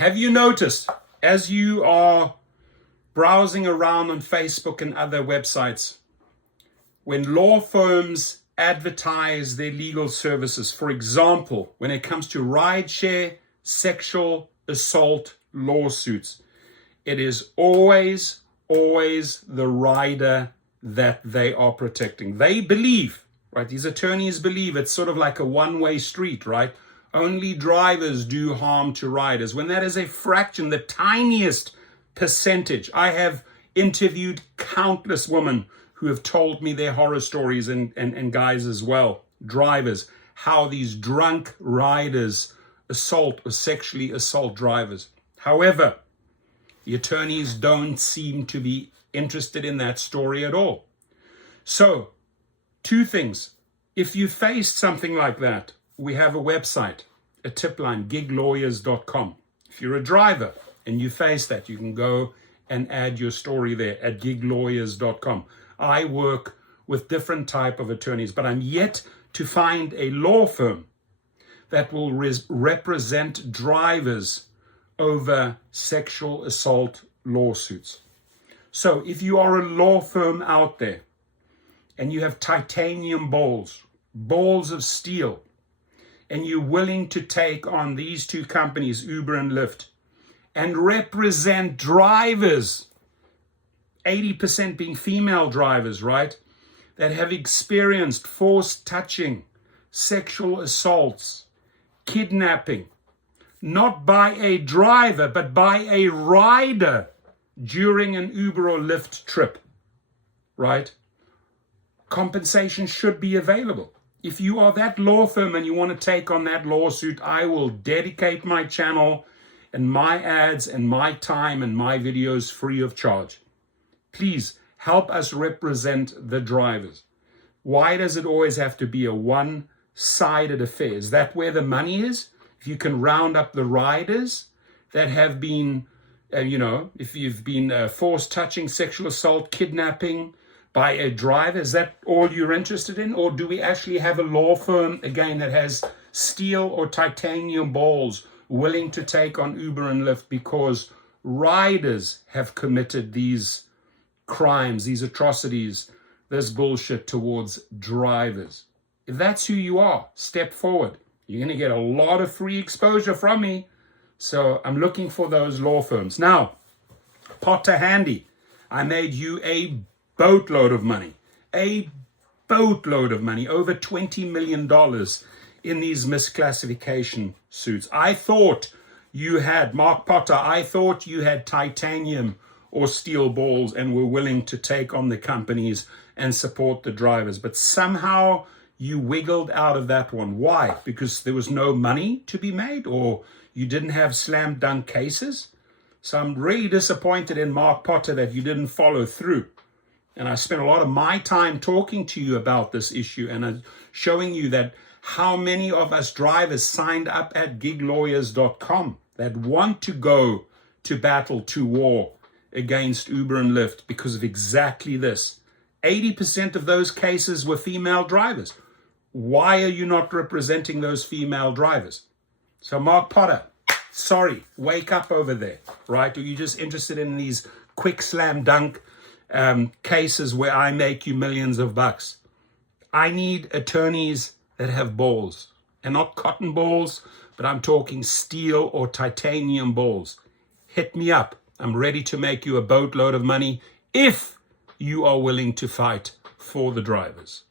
Have you noticed, as you are browsing around on Facebook and other websites, when law firms advertise their legal services, for example, when it comes to rideshare, sexual assault lawsuits, it is always the rider that they are protecting. They believe, right? These attorneys believe it's sort of like a one-way street, right? Only drivers do harm to riders, when that is a fraction, the tiniest percentage. I have interviewed countless women who have told me their horror stories, and guys as well, drivers, how these drunk riders assault or sexually assault drivers. However, the attorneys don't seem to be interested in that story at all. So, two things. If you faced something like that, we have a website, a tip line, giglawyers.com. If you're a driver and you face that, you can go and add your story there at giglawyers.com. I work with different type of attorneys, but I'm yet to find a law firm that will represent drivers over sexual assault lawsuits. So if you are a law firm out there and you have titanium balls of steel, and you're willing to take on these two companies, Uber and Lyft, and represent drivers, 80% being female drivers, right, that have experienced forced touching, sexual assaults, kidnapping, not by a driver, but by a rider during an Uber or Lyft trip, right? Compensation should be available. If you are that law firm and you want to take on that lawsuit, I will dedicate my channel and my ads and my time and my videos free of charge. Please help us represent the drivers. Why does it always have to be a one-sided affair? Is that where the money is? If you can round up the riders that have been, if you've been forced touching, sexual assault, kidnapping by a driver, is that all you're interested in? Or do we actually have a law firm, again, that has steel or titanium balls willing to take on Uber and Lyft because riders have committed these crimes, these atrocities, this bullshit towards drivers? If that's who you are, step forward. You're going to get a lot of free exposure from me. So I'm looking for those law firms. Now, Potter Handy, I made you a boatload of money, over $20 million in these misclassification suits. I thought you had, Mark Potter, I thought you had titanium or steel balls and were willing to take on the companies and support the drivers. But somehow you wiggled out of that one. Why? Because there was no money to be made, or you didn't have slam dunk cases? So I'm really disappointed in Mark Potter that you didn't follow through. And I spent a lot of my time talking to you about this issue and showing you that how many of us drivers signed up at giglawyers.com that want to go to battle, to war against Uber and Lyft because of exactly this. 80% of those cases were female drivers. Why are you not representing those female drivers? So Mark Potter, sorry, wake up over there, right? Or are you just interested in these quick slam dunk cases where I make you millions of bucks? I need attorneys that have balls, and not cotton balls, but I'm talking steel or titanium balls. Hit me up. I'm ready to make you a boatload of money if you are willing to fight for the drivers.